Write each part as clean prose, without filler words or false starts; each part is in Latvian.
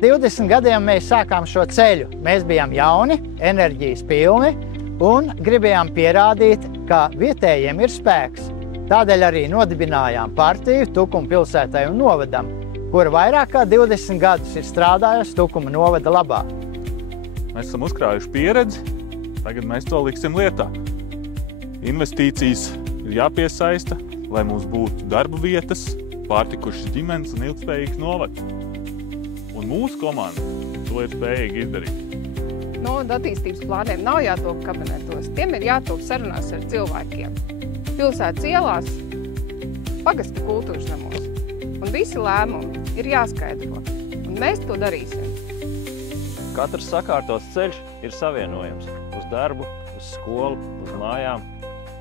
20 gadiem mēs sākām šo ceļu. Mēs bijām jauni, enerģijas pilni un gribējām pierādīt, ka vietējiem ir spēks. Tādēļ arī nodibinājām partiju Tukuma pilsētai un novadam, kura vairāk kā 20 gadus ir strādājusi Tukuma novada labā. Mēs esam uzkrājuši pieredzi, tagad mēs to liksim lietā. Investīcijas ir jāpiesaista, lai mums būtu darba vietas, pārtikušas ģimenes un ilgspējīgs novads. Un mūsu komanda to ir spējīga izdarīt. Novada attīstības plāniem nav jātop kabinetos, tiem ir jātop sarunās ar cilvēkiem. Pilsētas ielās, pagasta kultūras namos. Un visi lēmumi ir jāskaidro, un mēs to darīsim. Katrs sakārtots ceļš ir savienojams uz darbu, uz skolu, uz mājām.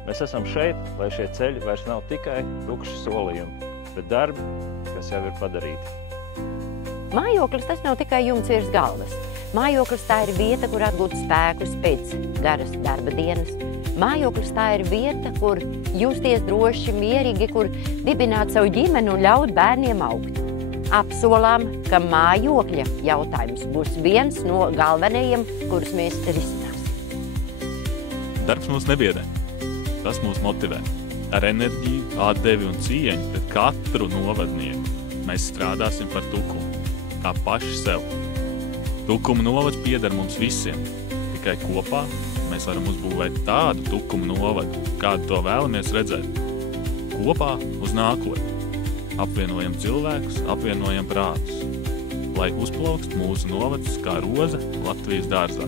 Mēs esam šeit, lai šie ceļi vairs nav tikai tukši solījumi, bet darbi, kas jau ir padarīti. Mājoklis tas nav tikai jumts virs galvas. Mājoklis tā ir vieta, kur atgūt spēkus pēc garas darba dienas. Mājoklis tā ir vieta, kur justies droši, mierīgi, kur dibināt savu ģimeni un ļaut bērniem augt. Apsolām, ka mājokļa jautājums būs viens no galvenajiem, kurus mēs risināsim. Darbs mūs nebiedē. Tas mūs motivē. Ar enerģiju, atdevi un cieņu pret katru novadnieku mēs strādāsim par Tukumu, kā paši sev. Tukuma novads pieder mums visiem. Tikai kopā mēs varam uzbūvēt tādu Tukuma novadu, kādu to vēlamies redzēt. Kopā uz nākotni. Apvienojam cilvēkus, apvienojam prātus, lai uzplaukst mūsu novads kā roze Latvijas dārzā.